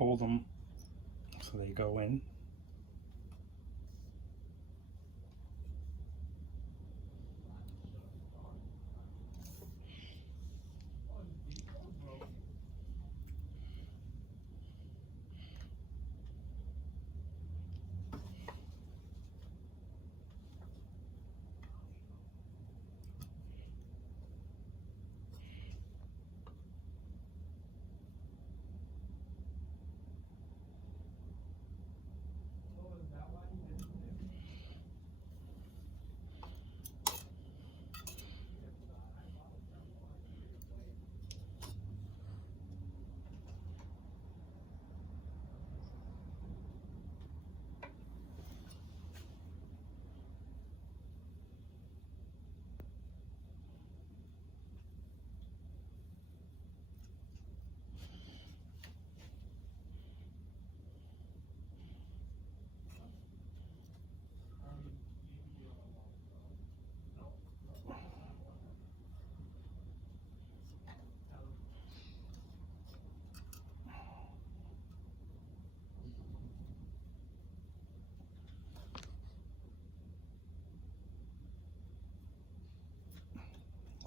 hold them so they go in.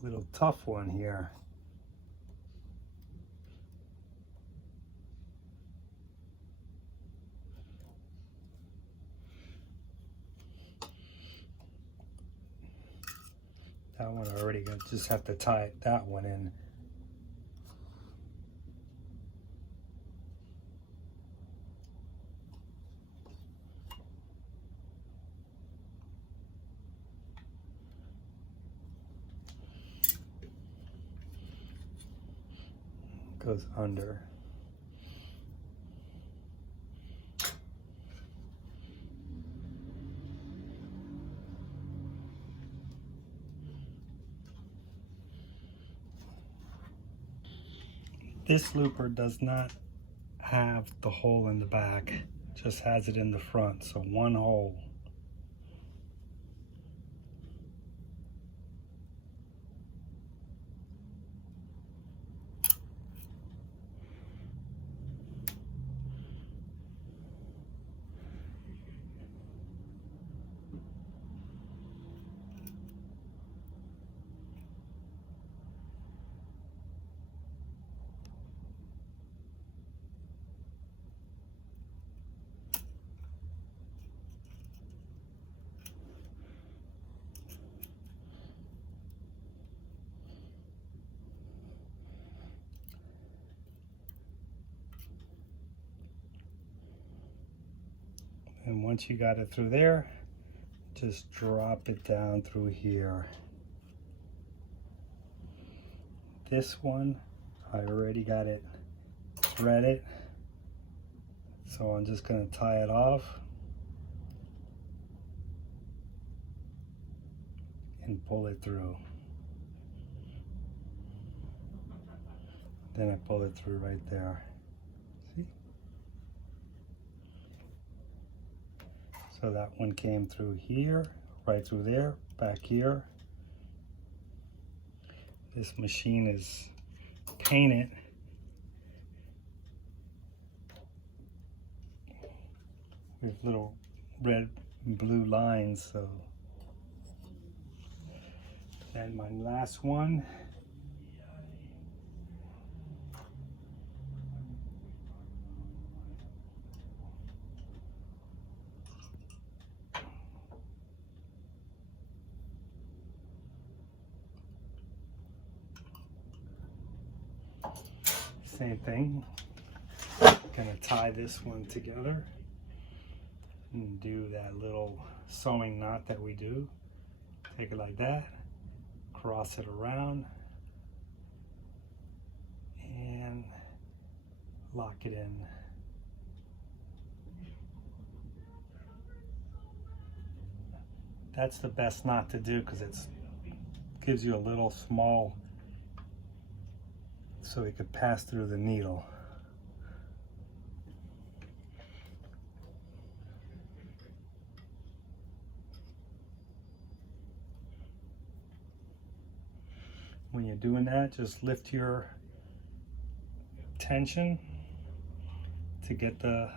Little tough one here. That one already got, just have to tie that one in. Goes under. This looper does not have the hole in the back, just has it in the front, so one hole. And once you got it through there, just drop it down through here. This one, I already got it threaded, so I'm just going to tie it off and pull it through. Then I pull it through right there. See? So that one came through here, right through there, back here. This machine is painted with little red and blue lines, so. And my last one. Same thing. Gonna tie this one together and do that little sewing knot that we do. Take it like that, cross it around, and lock it in. That's the best knot to do because it gives you a little small so it could pass through the needle. When you're doing that, just lift your tension to to get the,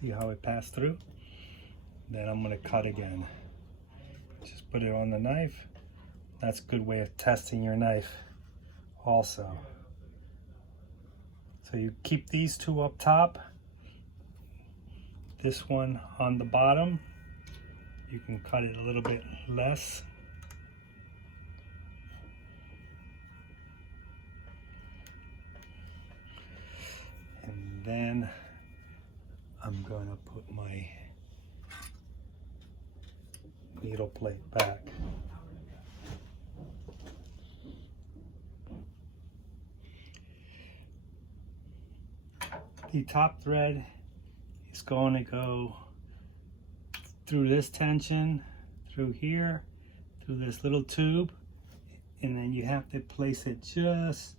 see how it passed through? Then I'm going to cut again. Just put it on the knife. That's a good way of testing your knife also. So you keep these two up top, this one on the bottom. You can cut it a little bit less. And then I'm going to put my needle plate back. The top thread is going to go through this tension, through here, through this little tube, and then you have to place it just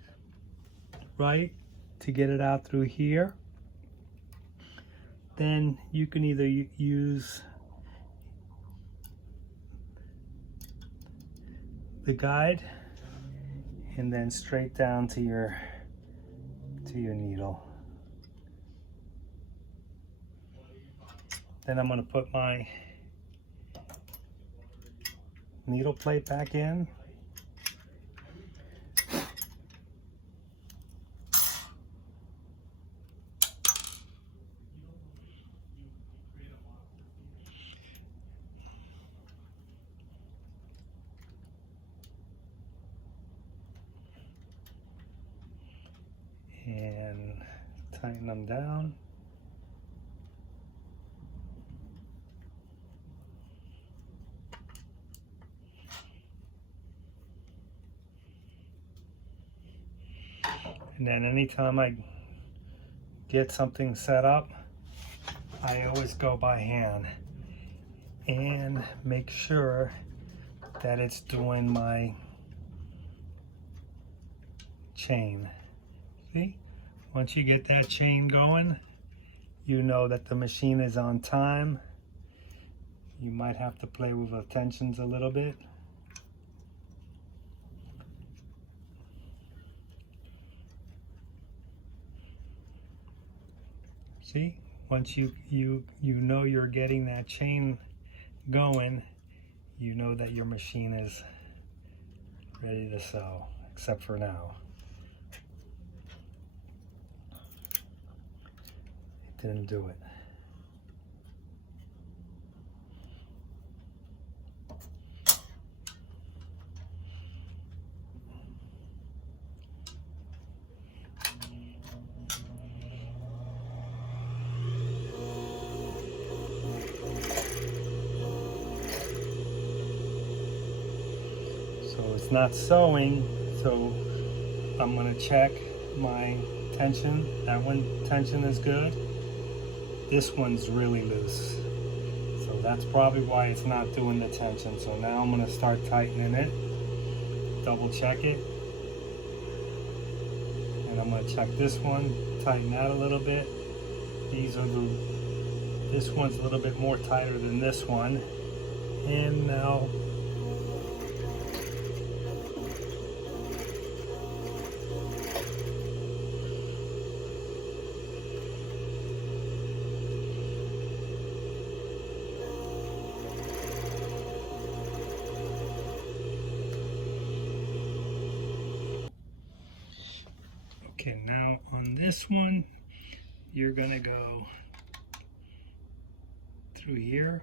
right to get it out through here. Then you can either use the guide and then straight down to your needle. Then I'm going to put my needle plate back in. And tighten them down. And then anytime I get something set up, I always go by hand and make sure that it's doing my chain. See? Once you get that chain going, you know that the machine is on time. You might have to play with the tensions a little bit. See, once you know you're getting that chain going, you know that your machine is ready to sew, except for now. It didn't do it. So it's not sewing, so I'm going to check my tension. That one tension is good. This one's really loose. So that's probably why it's not doing the tension. So now I'm going to start tightening it. Double check it. And I'm going to check this one, tighten that a little bit. This one's a little bit more tighter than this one. And now okay, now on this one, you're gonna go through here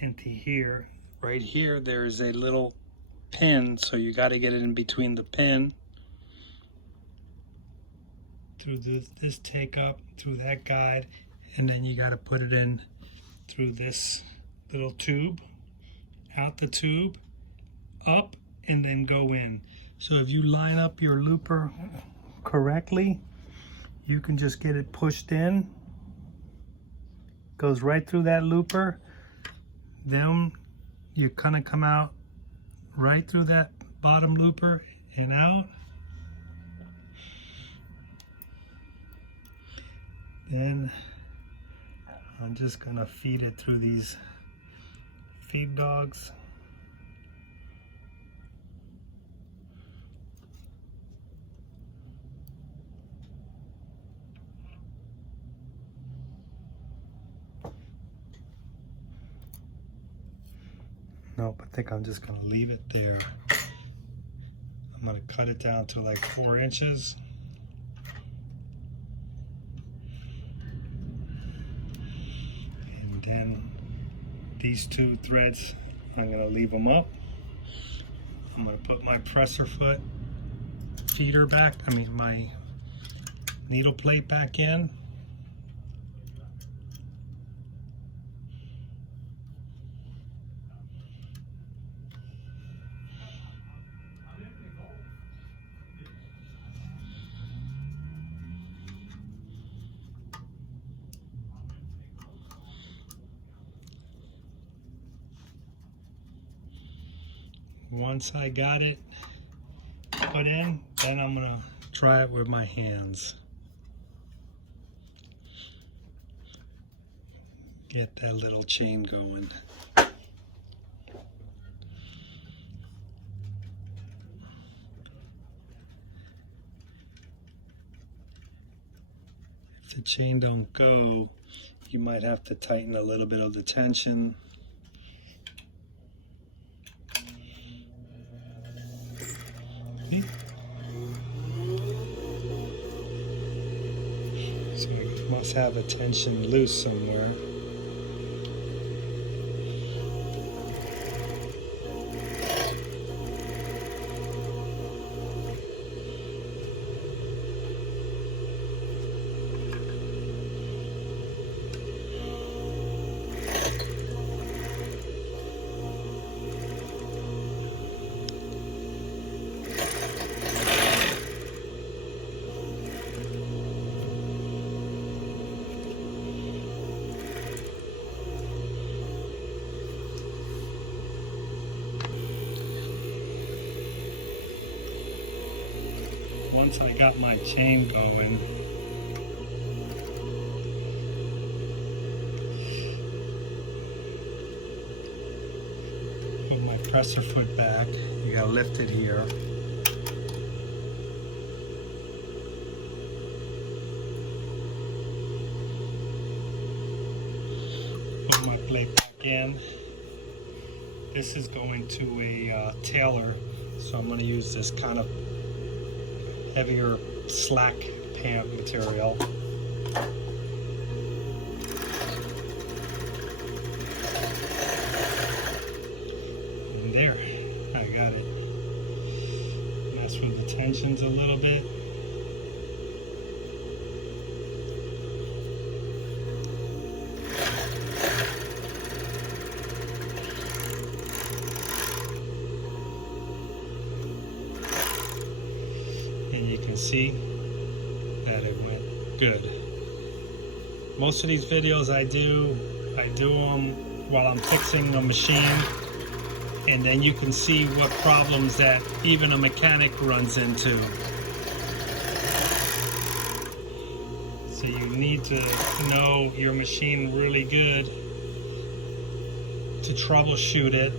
into here. Right here, there's a little pin, so you got to get it in between the pin. Through this take up, through that guide, and then you got to put it in through this little tube, out the tube, up, and then go in. So if you line up your looper correctly, you can just get it pushed in. Goes right through that looper. Then you kind of come out right through that bottom looper and out. Then I'm just gonna feed it through these feed dogs. Nope, I think I'm just gonna leave it there. I'm gonna cut it down to like 4 inches. And then these 2 threads, I'm gonna leave them up. I'm gonna put my presser foot feeder back, my needle plate back in. Once I got it put in, then I'm gonna try it with my hands. Get that little chain going. If the chain don't go, you might have to tighten a little bit of the tension. So it must have a tension loose somewhere. Once I got my chain going, put my presser foot back. You gotta lift it here. Put my plate back in. This is going to a tailor, so I'm going to use this kind of heavier slack pant material. And there, I got it. Mess with the tensions a little bit. And you can see that it went good. Most of these videos I do them while I'm fixing the machine, and then you can see what problems that even a mechanic runs into. So you need to know your machine really good to troubleshoot it.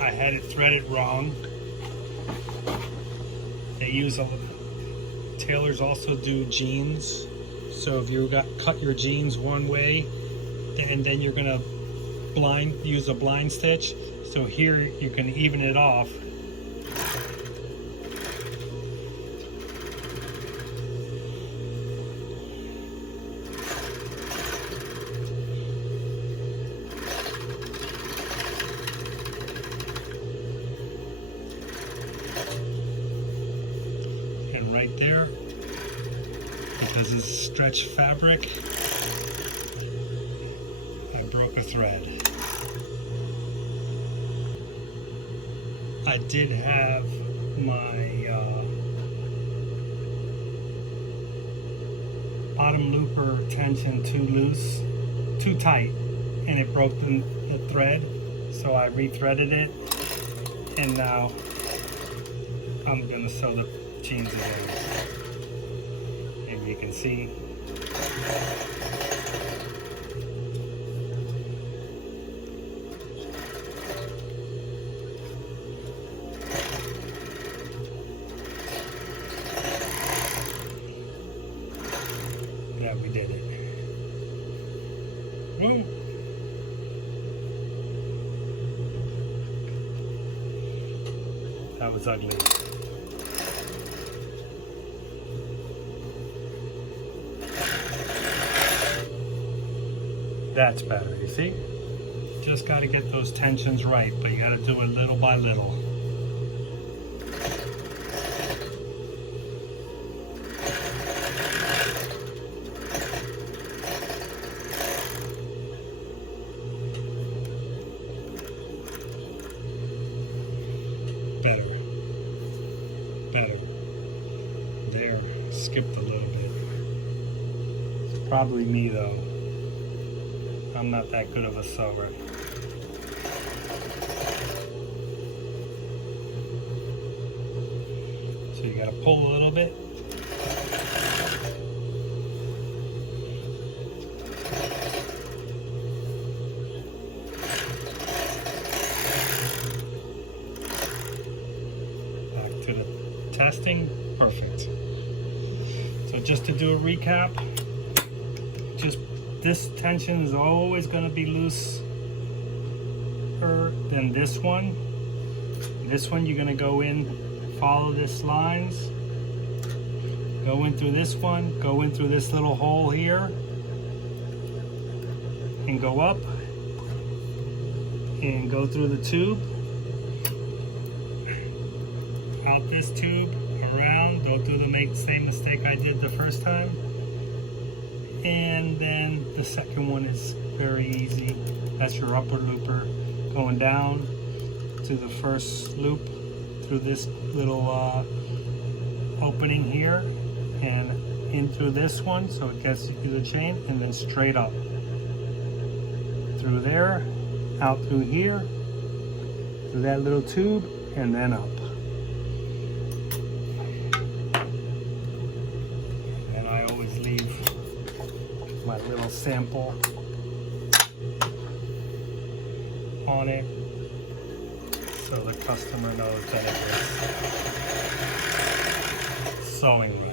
I had it threaded wrong. Tailors also do jeans. So if you cut your jeans one way, and then you're gonna use a blind stitch. So here you can even it off. And right there, because it's stretched fabric, I broke a thread. I did have my bottom looper tension too tight, and it broke the thread, so I rethreaded it, and now I'm going to sew the jeans in. And you can see did it. Boom. That was ugly. That's better, you see? Just got to get those tensions right, but you got to do it little by little. Better. Better. There, skipped a little bit. It's probably me though. I'm not that good of a sewer. So you gotta pull a little bit. Back to the testing, perfect. So just to do a recap, just this tension is always going to be looser than this one. This one you're going to go in, follow this lines, go in through this one, go in through this little hole here, and go up, and go through the tube, out this tube, around. Don't do the same mistake I did the first time. And then the second one is very easy. That's your upper looper going down to the first loop through this little opening here and into this one, so it gets you through the chain, and then straight up through there, out through here, through that little tube, and then up. And I always leave my little sample on it so the customer knows that it was sewing right.